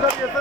Gracias.